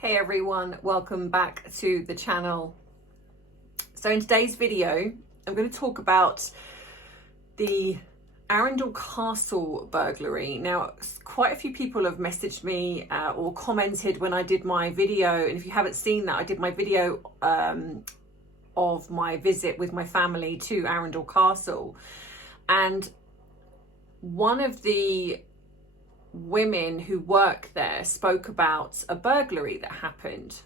Hey everyone, welcome back to the channel. So in today's video, I'm going to talk about the Arundel Castle burglary. Now, quite a few people have messaged me or commented when I did my video, and if you haven't seen that, I did my video of my visit with my family to Arundel Castle, and one of the women who work there spoke about a burglary that happened,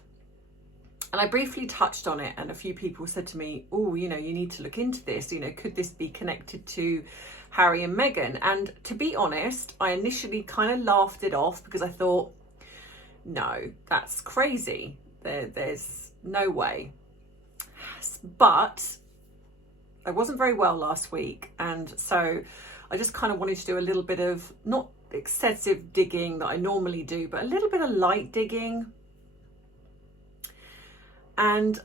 and I briefly touched on it, and a few people said to me, oh, you need to look into this, could this be connected to Harry and Meghan? And to be honest, I initially kind of laughed it off because I thought, no, that's crazy, there's no way. But I wasn't very well last week, and so I just kind of wanted to do a little bit of, not excessive digging that I normally do, but a little bit of light digging. And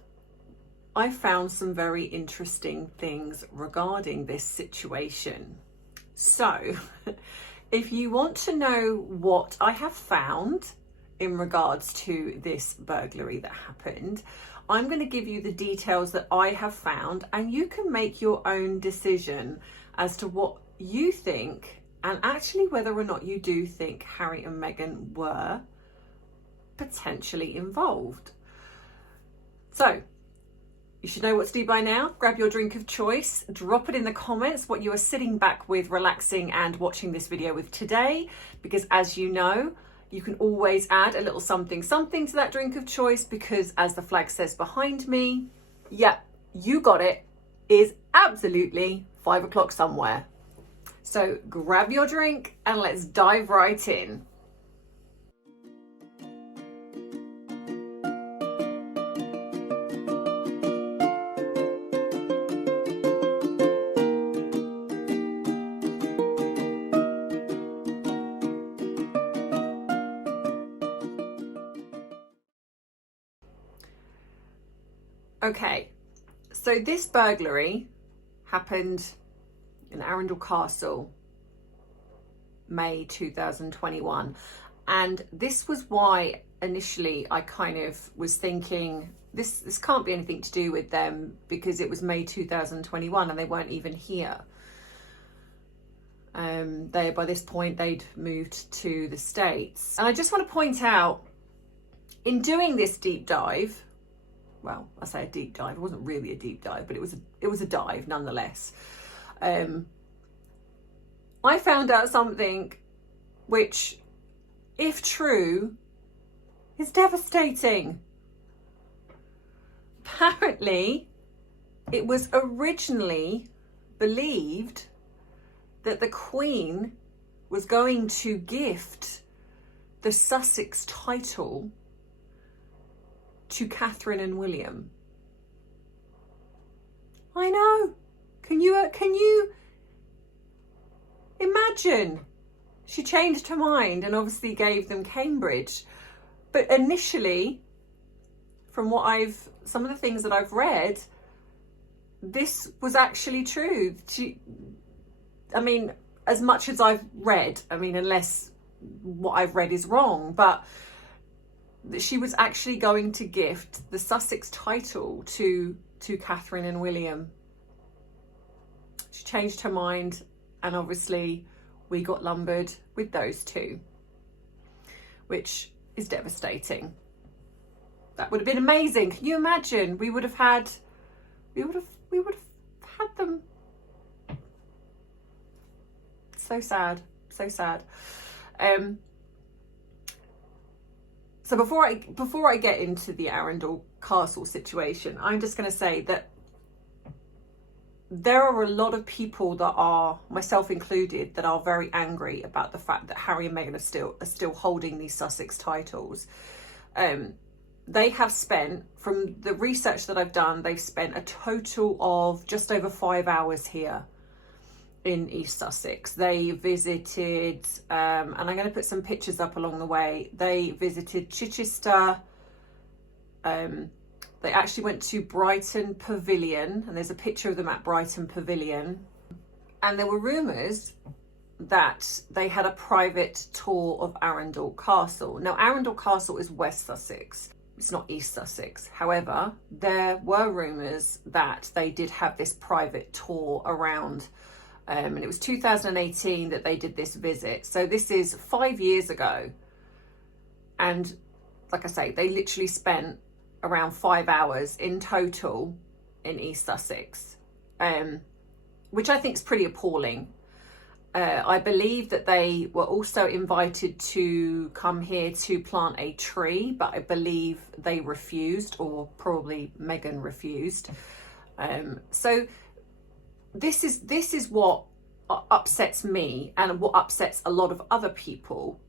I found some very interesting things regarding this situation. So if you want to know what I have found in regards to this burglary that happened, I'm going to give you the details that I have found, and you can make your own decision as to what you think, and actually whether or not you do think Harry and Meghan were potentially involved. So you should know what to do by now. Grab your drink of choice, drop it in the comments what you are sitting back with, relaxing and watching this video with today, because as you know, you can always add a little something to that drink of choice, because as the flag says behind me, yep, you got it, is absolutely 5 o'clock somewhere. So grab your drink and let's dive right in. Okay, so this burglary happened in Arundel Castle, May 2021. And this was why initially I kind of was thinking, this can't be anything to do with them, because it was May 2021 and they weren't even here. By this point, they'd moved to the States. And I just want to point out, in doing this deep dive, well, I say a deep dive, it wasn't really a deep dive, but it was a dive nonetheless. I found out something which, if true, is devastating. Apparently, it was originally believed that the Queen was going to gift the Sussex title to Catherine and William. I know. Can you imagine? She changed her mind and obviously gave them Cambridge. But initially, from some of the things that I've read, this was actually true. As much as I've read, unless what I've read is wrong, but she was actually going to gift the Sussex title to Catherine and William. She changed her mind, and obviously we got lumbered with those two, which is devastating. That would have been amazing. Can you imagine? We would have had them. So sad, so sad. So before I get into the Arundel Castle situation, I'm just going to say that there are a lot of people that are, myself included, that are very angry about the fact that Harry and Meghan are still holding these Sussex titles. They have spent, from the research that I've done, they've spent a total of just over 5 hours here in East Sussex. They visited, and I'm going to put some pictures up along the way. They visited Chichester. They actually went to Brighton Pavilion, and there's a picture of them at Brighton Pavilion. And there were rumours that they had a private tour of Arundel Castle. Now, Arundel Castle is West Sussex. It's not East Sussex. However, there were rumours that they did have this private tour around, and it was 2018 that they did this visit. So this is 5 years ago. And like I say, they literally spent around 5 hours in total in East Sussex, which I think is pretty appalling. I believe that they were also invited to come here to plant a tree, but I believe they refused, or probably Meghan refused. So this is what upsets me, and what upsets a lot of other people,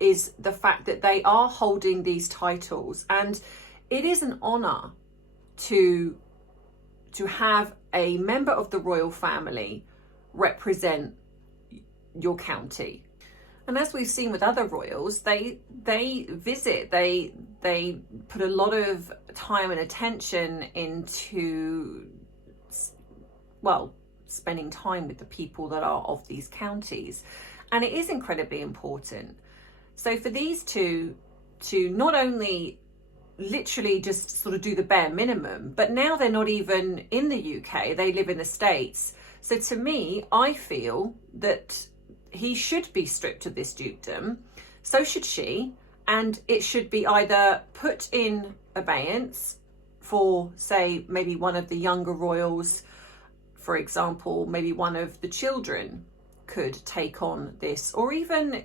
is the fact that they are holding these titles, and it is an honour to have a member of the royal family represent your county. And as we've seen with other royals, they visit, they put a lot of time and attention into, well, spending time with the people that are of these counties, and it is incredibly important. So for these two to not only literally just sort of do the bare minimum, but now they're not even in the UK, they live in the States. So to me, I feel that he should be stripped of this dukedom, so should she, and it should be either put in abeyance for, say, maybe one of the younger royals, for example, maybe one of the children could take on this, or even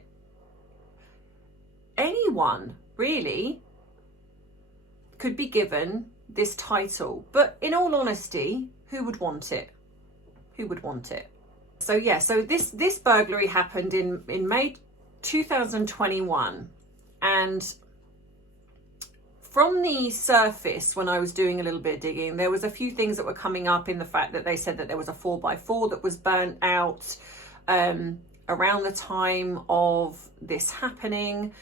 anyone really could be given this title. But in all honesty, who would want it? Who would want it? So yeah, so this burglary happened in May 2021, and from the surface, when I was doing a little bit of digging, there was a few things that were coming up in the fact that they said that there was a 4x4 that was burnt out around the time of this happening.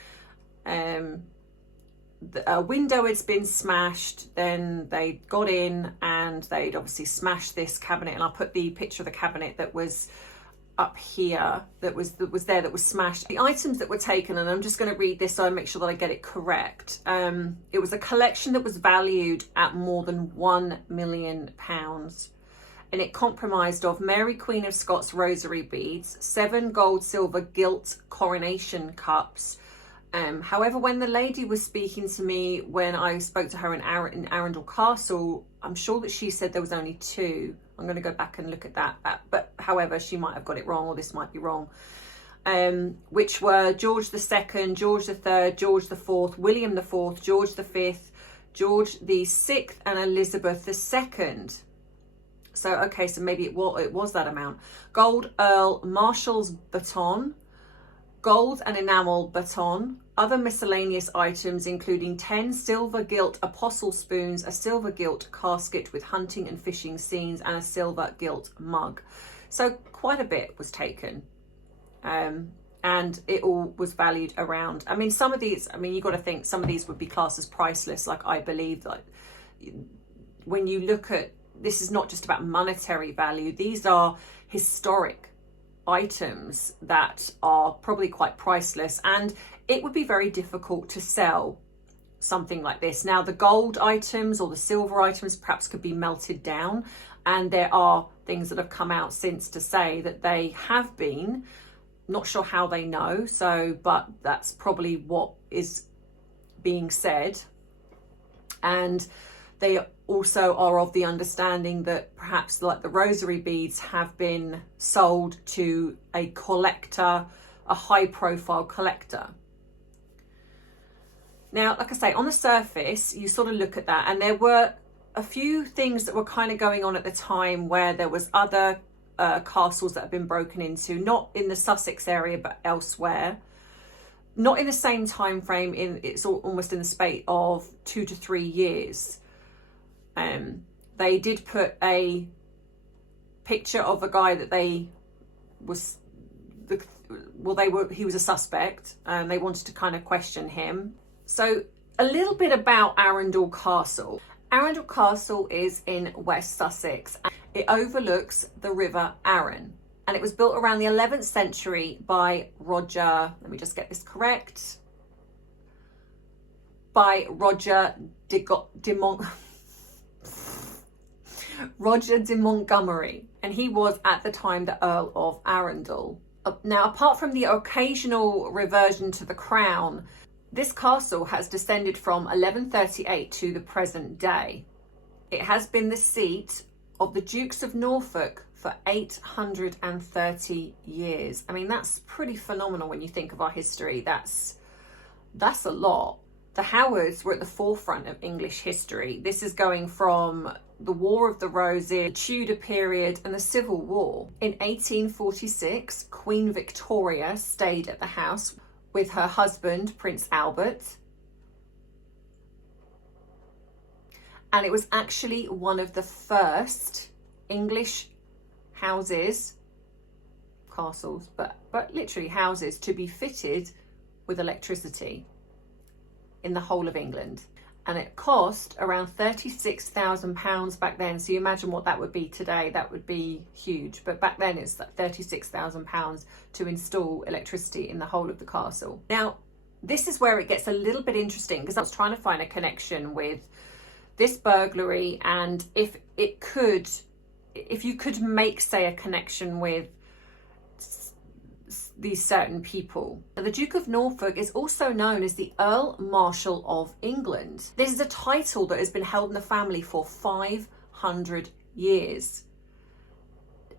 A window had been smashed, then they got in and they'd obviously smashed this cabinet, and I'll put the picture of the cabinet that was up here that was smashed. The items that were taken, and I'm just going to read this so I make sure that I get it correct. It was a collection that was valued at more than £1 million, and it comprised of Mary Queen of Scots rosary beads, 7 gold, silver, gilt coronation cups. However, when the lady was speaking to me, when I spoke to her in Arundel Castle, I'm sure that she said there was only 2. I'm going to go back and look at that. But however, she might have got it wrong, or this might be wrong. Which were George II, George III, George IV, William IV, George V, George VI, and Elizabeth II. So, okay, so maybe it was that amount. Gold Earl Marshal's baton, gold and enamel baton, other miscellaneous items including 10 silver gilt apostle spoons, a silver gilt casket with hunting and fishing scenes, and a silver gilt mug. So quite a bit was taken. And it all was valued around, I mean, some of these, I mean, you got to think some of these would be classed as priceless. Like, I believe that when you look at, this is not just about monetary value, these are historic items that are probably quite priceless, and it would be very difficult to sell something like this. Now, the gold items or the silver items perhaps could be melted down, and there are things that have come out since to say that they have been, not sure how they know, so, but that's probably what is being said. And they also are of the understanding that perhaps, like the rosary beads, have been sold to a collector, a high profile collector. Now, like I say, on the surface, you sort of look at that, and there were a few things that were kind of going on at the time where there was other castles that have been broken into, not in the Sussex area, but elsewhere. Not in the same time frame, it's almost in the space of 2 to 3 years. They did put a picture of a guy that he was a suspect, and they wanted to kind of question him. So a little bit about Arundel Castle. Arundel Castle is in West Sussex. It overlooks the River Arun. And it was built around the 11th century by Roger, let me just get this correct, by Roger Roger de Montgomery, and he was at the time the Earl of Arundel. Now, apart from the occasional reversion to the crown, this castle has descended from 1138 to the present day. It has been the seat of the Dukes of Norfolk for 830 years. I mean, that's pretty phenomenal when you think of our history. That's a lot. The Howards were at the forefront of English history. This is going from the War of the Roses, the Tudor period, and the Civil War. In 1846, Queen Victoria stayed at the house with her husband, Prince Albert. And it was actually one of the first English houses, castles, but literally houses, to be fitted with electricity in the whole of England. And it cost around £36,000 back then. So you imagine what that would be today. That would be huge. But back then it's like £36,000 to install electricity in the whole of the castle. Now, this is where it gets a little bit interesting, because I was trying to find a connection with this burglary, and if you could make, say, a connection with these certain people. The Duke of Norfolk is also known as the Earl Marshal of England. This is a title that has been held in the family for 500 years,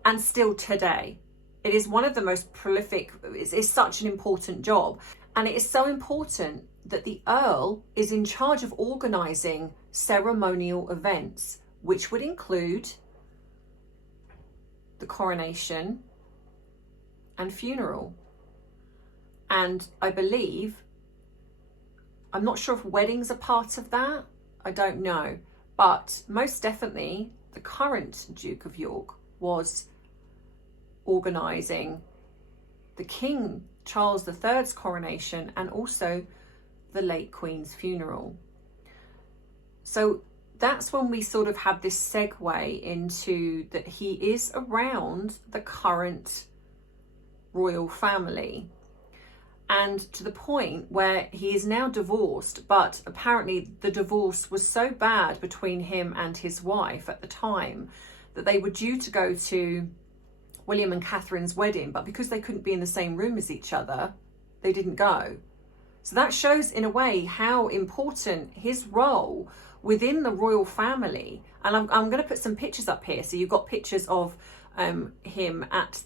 and still today. It is one of the most prolific, it's such an important job, and it is so important that the Earl is in charge of organising ceremonial events, which would include the coronation and funeral. And I believe, I'm not sure if weddings are part of that, I don't know, but most definitely the current Duke of York was organising the King Charles III's coronation and also the late Queen's funeral. So that's when we sort of have this segue into that he is around the current royal family, and to the point where he is now divorced, but apparently the divorce was so bad between him and his wife at the time that they were due to go to William and Catherine's wedding, but because they couldn't be in the same room as each other, they didn't go. So that shows in a way how important his role within the royal family, and I'm going to put some pictures up here. So you've got pictures of him at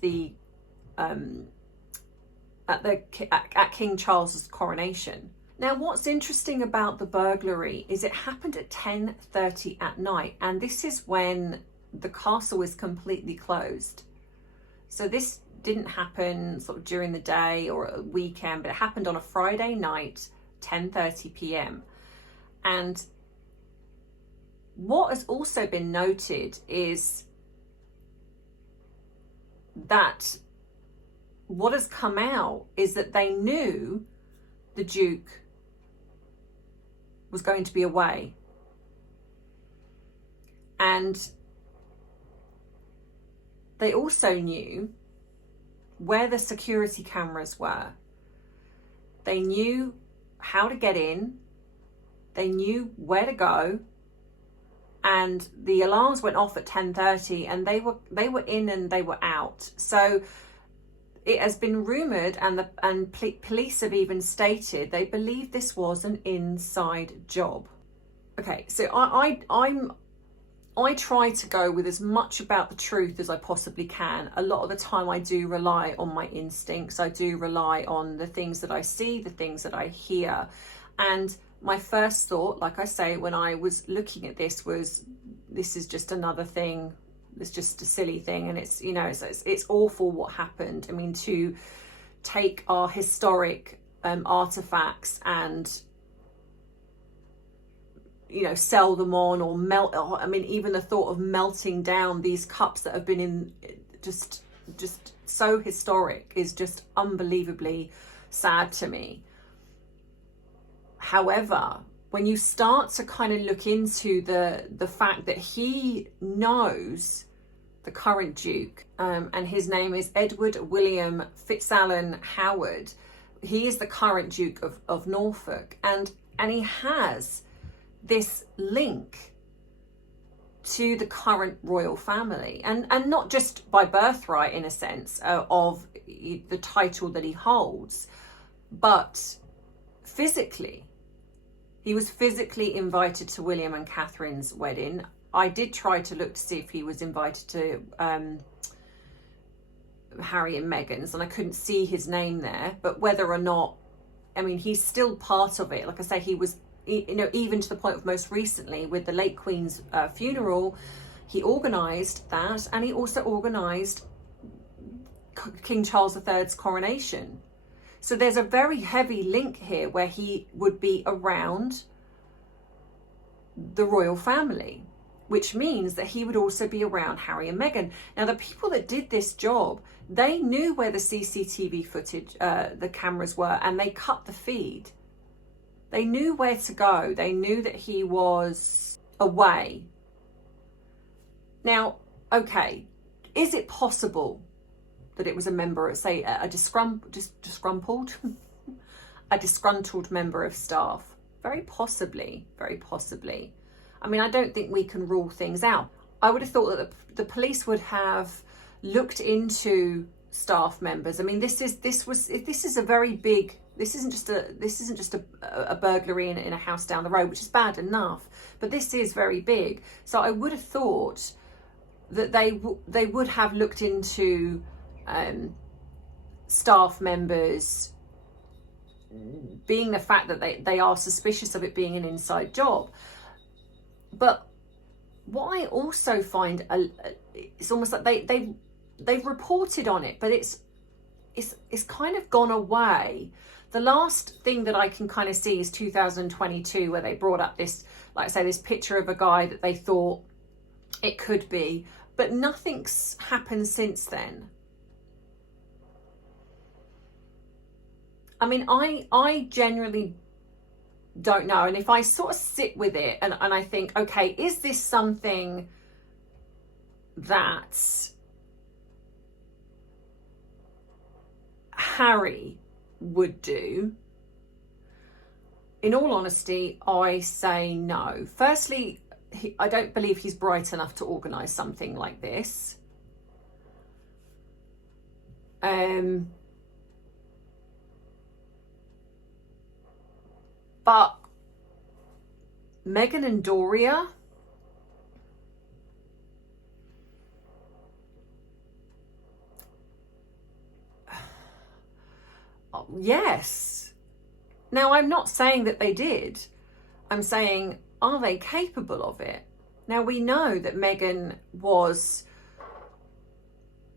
King Charles's coronation. Now, what's interesting about the burglary is it happened at 10:30 at night, and this is when the castle is completely closed. So this didn't happen sort of during the day or a weekend, but it happened on a Friday night, 10:30 p.m. And what has also been noted is that what has come out is that they knew the Duke was going to be away. And they also knew where the security cameras were. They knew how to get in. They knew where to go. And the alarms went off at 10:30, and they were in and they were out. So it has been rumoured, and police have even stated they believe this was an inside job. Okay, so I try to go with as much about the truth as I possibly can. A lot of the time I do rely on my instincts. I do rely on the things that I see, the things that I hear. And my first thought, like I say, when I was looking at this was, this is just another thing. It's just a silly thing. And it's, you know, it's awful what happened. I mean, to take our historic artifacts and, you know, sell them on or melt. I mean, even the thought of melting down these cups that have been in just so historic is just unbelievably sad to me. However, when you start to kind of look into the fact that he knows the current Duke, and his name is Edward William Fitzalan Howard. He is the current Duke of Norfolk, and he has this link to the current royal family, and not just by birthright in a sense of the title that he holds, but physically. He was physically invited to William and Catherine's wedding. I did try to look to see if he was invited to Harry and Meghan's, and I couldn't see his name there. But whether or not, I mean, he's still part of it. Like I say, he was, you know, even to the point of most recently with the late Queen's funeral, he organised that, and he also organised King Charles III's coronation. So there's a very heavy link here where he would be around the royal family, which means that he would also be around Harry and Meghan. Now, the people that did this job, they knew where the CCTV footage, the cameras were, and they cut the feed. They knew where to go. They knew that he was away. Now, okay, is it possible that it was a member of, say, a disgruntled member of staff? Very possibly, very possibly. I mean, I don't think we can rule things out. I would have thought that the police would have looked into staff members. I mean, this is a very big. This isn't just a burglary in a house down the road, which is bad enough, but this is very big. So I would have thought that they would have looked into staff members, being the fact that they are suspicious of it being an inside job. But what I also find, it's almost like they've reported on it, but it's kind of gone away. The last thing that I can kind of see is 2022, where they brought up this, like I say, this picture of a guy that they thought it could be, but nothing's happened since then. I mean, I genuinely don't know. And if I sort of sit with it and I think, okay, is this something that Harry would do? In all honesty, I say no. Firstly, I don't believe he's bright enough to organise something like this. But Meghan and Doria, yes. Now, I'm not saying that they did. I'm saying, are they capable of it? Now, we know that Meghan was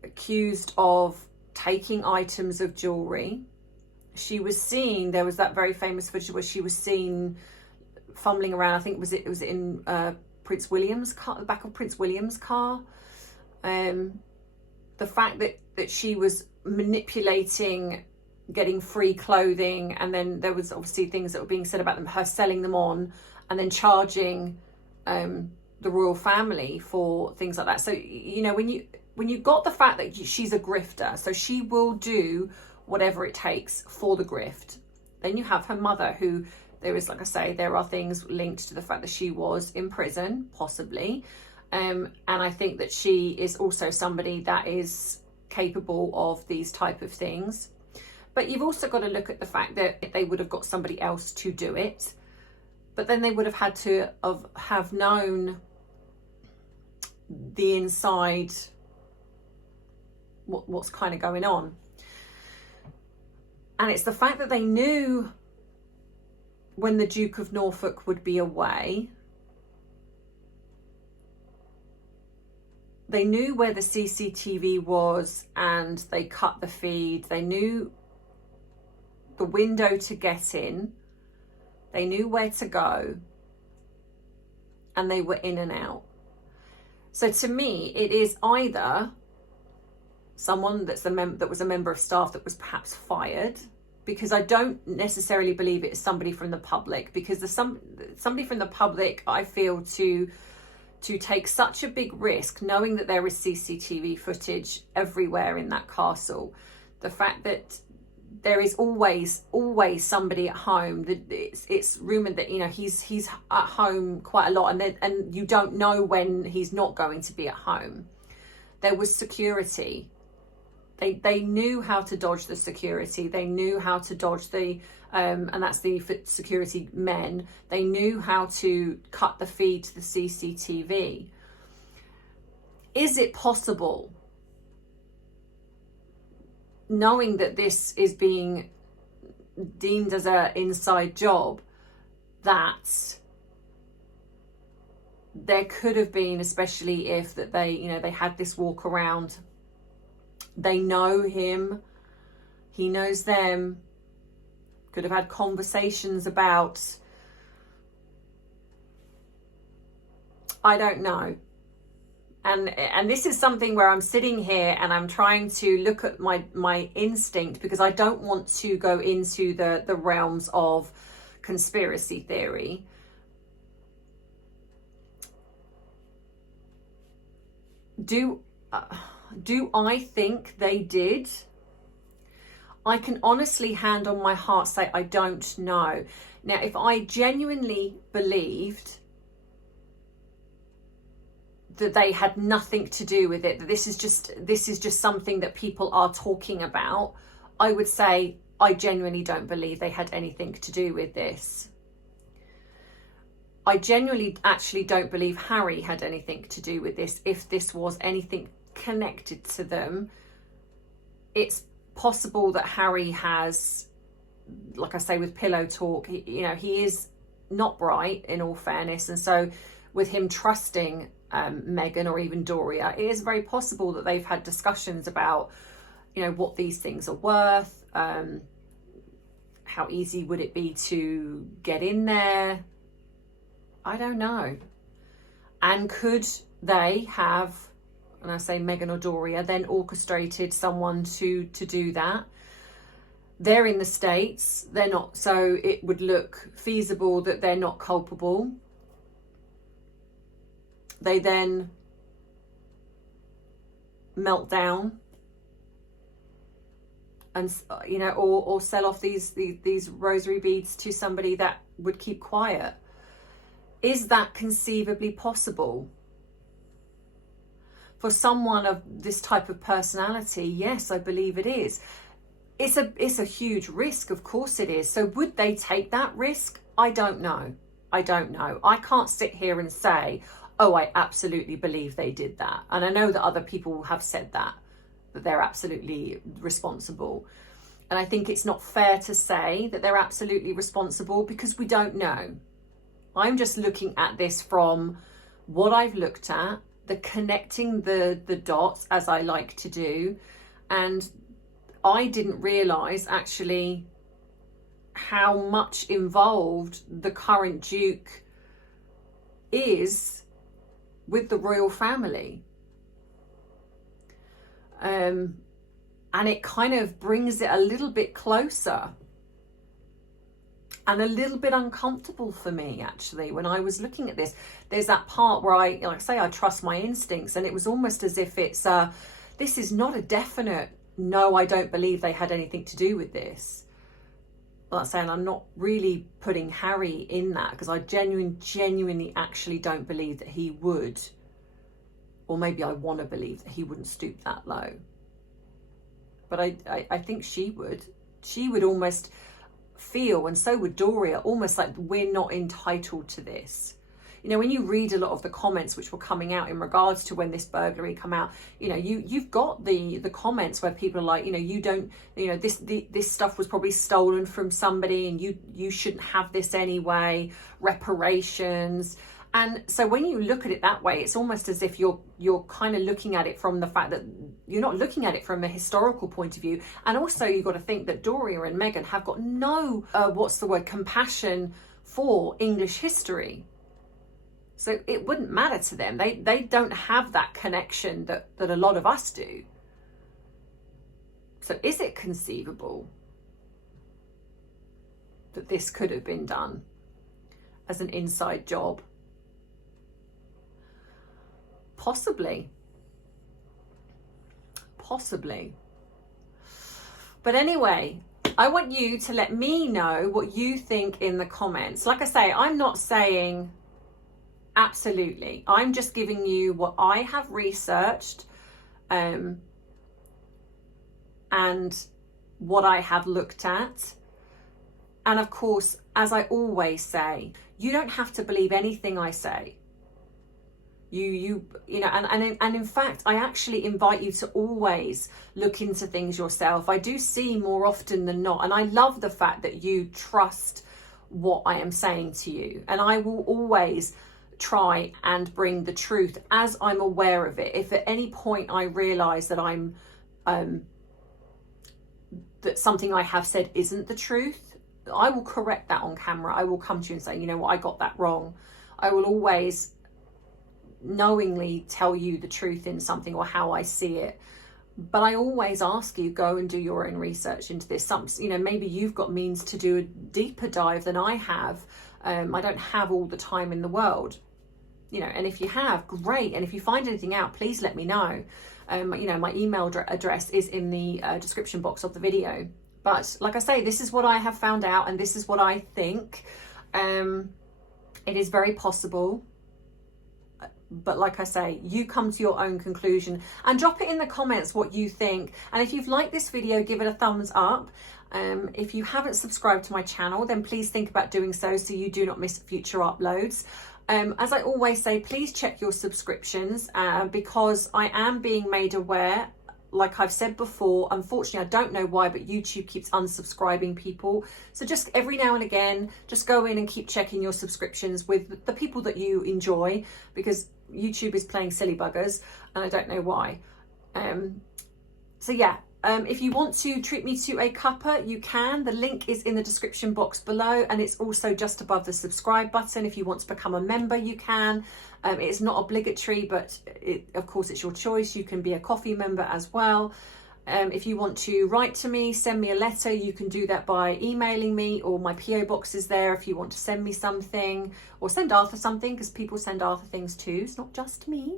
accused of taking items of jewellery. She was seen, there was that very famous footage where she was seen fumbling around. I think it was in Prince William's car, the back of Prince William's car. The fact that she was manipulating, getting free clothing, and then there was obviously things that were being said about them, her selling them on, and then charging the royal family for things like that. So, you know, when you got the fact that she's a grifter, so she will do whatever it takes for the grift. Then you have her mother, who there is, like I say, there are things linked to the fact that she was in prison, possibly. And I think that she is also somebody that is capable of these type of things. But you've also got to look at the fact that they would have got somebody else to do it. But then they would have had to have known the inside, what's kind of going on. And it's the fact that they knew when the Duke of Norfolk would be away. They knew where the CCTV was and they cut the feed. They knew the window to get in. They knew where to go. And they were in and out. So to me, it is either someone that was a member of staff that was perhaps fired, because I don't necessarily believe it is somebody from the public, because somebody from the public, I feel, to to take such a big risk, knowing that there is CCTV footage everywhere in that castle, the fact that there is always somebody at home, that it's rumored that, you know, he's at home quite a lot, and you don't know when he's not going to be at home. There was security. They knew how to dodge the security. They knew how to dodge the and that's the security men. They knew how to cut the feed to the CCTV. Is it possible, knowing that this is being deemed as an inside job, that there could have been, especially if that they, you know, they had this walk around, they know him, he knows them, could have had conversations about, I don't know. And this is something where I'm sitting here and I'm trying to look at my instinct, because I don't want to go into the realms of conspiracy theory. Do I think they did? I can honestly, hand on my heart, say I don't know. Now, if I genuinely believed that they had nothing to do with it, that this is just something that people are talking about, I would say I genuinely don't believe they had anything to do with this. I genuinely actually don't believe Harry had anything to do with this. If this was anything connected to them, it's possible that Harry has, like I say, with pillow talk, he is not bright, in all fairness, and so with him trusting Meghan or even Doria, it is very possible that they've had discussions about, you know, what these things are worth, how easy would it be to get in there. I don't know. And could they have, and I say Meghan or Doria, then orchestrated someone to do that? They're in the States, they're not, so it would look feasible that they're not culpable. They then melt down and, you know, or sell off these rosary beads to somebody that would keep quiet. Is that conceivably possible? For someone of this type of personality, yes, I believe it is. It's a huge risk, of course it is. So would they take that risk? I don't know. I don't know. I can't sit here and say, oh, I absolutely believe they did that. And I know that other people have said that they're absolutely responsible. And I think it's not fair to say that they're absolutely responsible, because we don't know. I'm just looking at this from what I've looked at, the connecting the dots, as I like to do. And I didn't realise actually how much involved the current Duke is with the royal family. And it kind of brings it a little bit closer and a little bit uncomfortable for me, actually, when I was looking at this. There's that part where I, like I say, I trust my instincts, and it was almost as if it's this is not a definite no, I don't believe they had anything to do with this. Like I'm saying, I'm not really putting Harry in that, because I genuinely actually don't believe that he would, or maybe I want to believe that he wouldn't stoop that low. But I think she would almost feel, and so would Doria, almost like we're not entitled to this. You know, when you read a lot of the comments which were coming out in regards to when this burglary come out, you know, you've got the comments where people are like, you know, you don't, you know, this stuff was probably stolen from somebody, and you shouldn't have this anyway, reparations. And so when you look at it that way, it's almost as if you're kind of looking at it from the fact that you're not looking at it from a historical point of view. And also you've got to think that Doria and Meghan have got no, compassion for English history. So it wouldn't matter to them. They don't have that connection that a lot of us do. So is it conceivable that this could have been done as an inside job? Possibly. But anyway, I want you to let me know what you think in the comments. Like I say, I'm not saying absolutely. I'm just giving you what I have researched and what I have looked at. And of course, as I always say, you don't have to believe anything I say. You know, and in fact, I actually invite you to always look into things yourself. I do see more often than not, and I love the fact that you trust what I am saying to you. And I will always try and bring the truth as I'm aware of it. If at any point I realize that that something I have said isn't the truth, I will correct that on camera. I will come to you and say, you know what, I got that wrong. I will always knowingly tell you the truth in something or how I see it. But I always ask you, go and do your own research into this. You know, maybe you've got means to do a deeper dive than I have. I don't have all the time in the world, you know, and if you have, great. And if you find anything out, please let me know. You know, my email address is in the description box of the video. But like I say, this is what I have found out, and this is what I think. It is very possible. But like I say, you come to your own conclusion, and drop it in the comments what you think. And if you've liked this video, give it a thumbs up. If you haven't subscribed to my channel, then please think about doing so you do not miss future uploads. As I always say, please check your subscriptions because I am being made aware. Like I've said before, unfortunately, I don't know why, but YouTube keeps unsubscribing people. So just every now and again, just go in and keep checking your subscriptions with the people that you enjoy, because YouTube is playing silly buggers and I don't know why. So yeah, if you want to treat me to a cuppa, you can. The link is in the description box below, and it's also just above the subscribe button. If you want to become a member, you can. It's not obligatory, but of course it's your choice. You can be a coffee member as well. If you want to write to me, send me a letter, you can do that by emailing me, or my PO box is there if you want to send me something, or send Arthur something, because people send Arthur things too. It's not just me.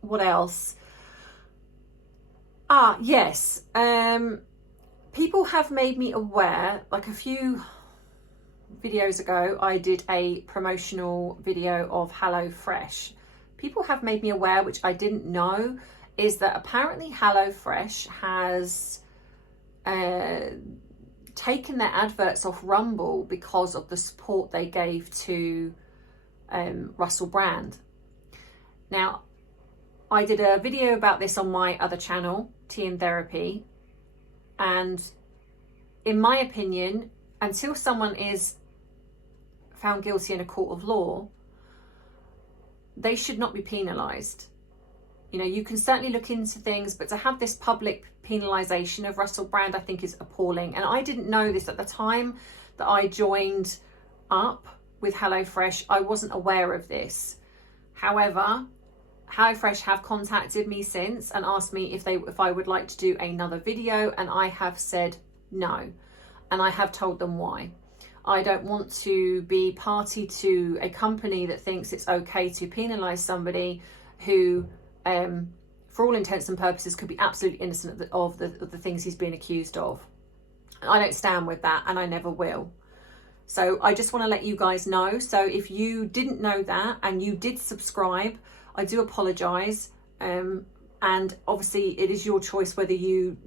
What else? Yes. People have made me aware, like a few videos ago, I did a promotional video of HelloFresh. People have made me aware, which I didn't know, is that apparently HelloFresh has taken their adverts off Rumble because of the support they gave to Russell Brand. Now, I did a video about this on my other channel, Tea and Therapy, and in my opinion, until someone is found guilty in a court of law, they should not be penalised. You know, you can certainly look into things, but to have this public penalisation of Russell Brand, I think is appalling. And I didn't know this at the time that I joined up with HelloFresh. I wasn't aware of this. However, HelloFresh have contacted me since and asked me if I would like to do another video, and I have said no, and I have told them why. I don't want to be party to a company that thinks it's okay to penalise somebody who, for all intents and purposes, could be absolutely innocent of the things he's been accused of. I don't stand with that, and I never will. So I just want to let you guys know. So if you didn't know that and you did subscribe, I do apologise. And obviously it is your choice whether you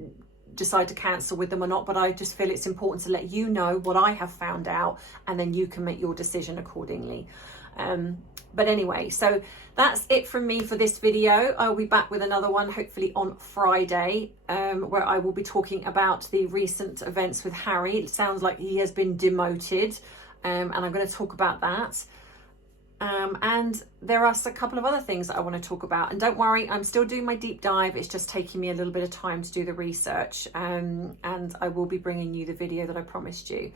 decide to cancel with them or not, but I just feel it's important to let you know what I have found out, and then you can make your decision accordingly. But anyway, so that's it from me for this video. I'll be back with another one hopefully on Friday, where I will be talking about the recent events with Harry. It sounds like he has been demoted, and I'm going to talk about that. And there are a couple of other things that I want to talk about, and don't worry, I'm still doing my deep dive. It's just taking me a little bit of time to do the research, and I will be bringing you the video that I promised you.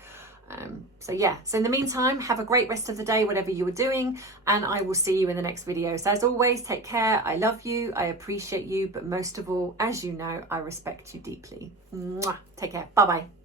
So yeah, so in the meantime, have a great rest of the day, whatever you are doing, and I will see you in the next video. So as always, take care. I love you, I appreciate you, but most of all, as you know, I respect you deeply. Mwah. Take care. Bye bye.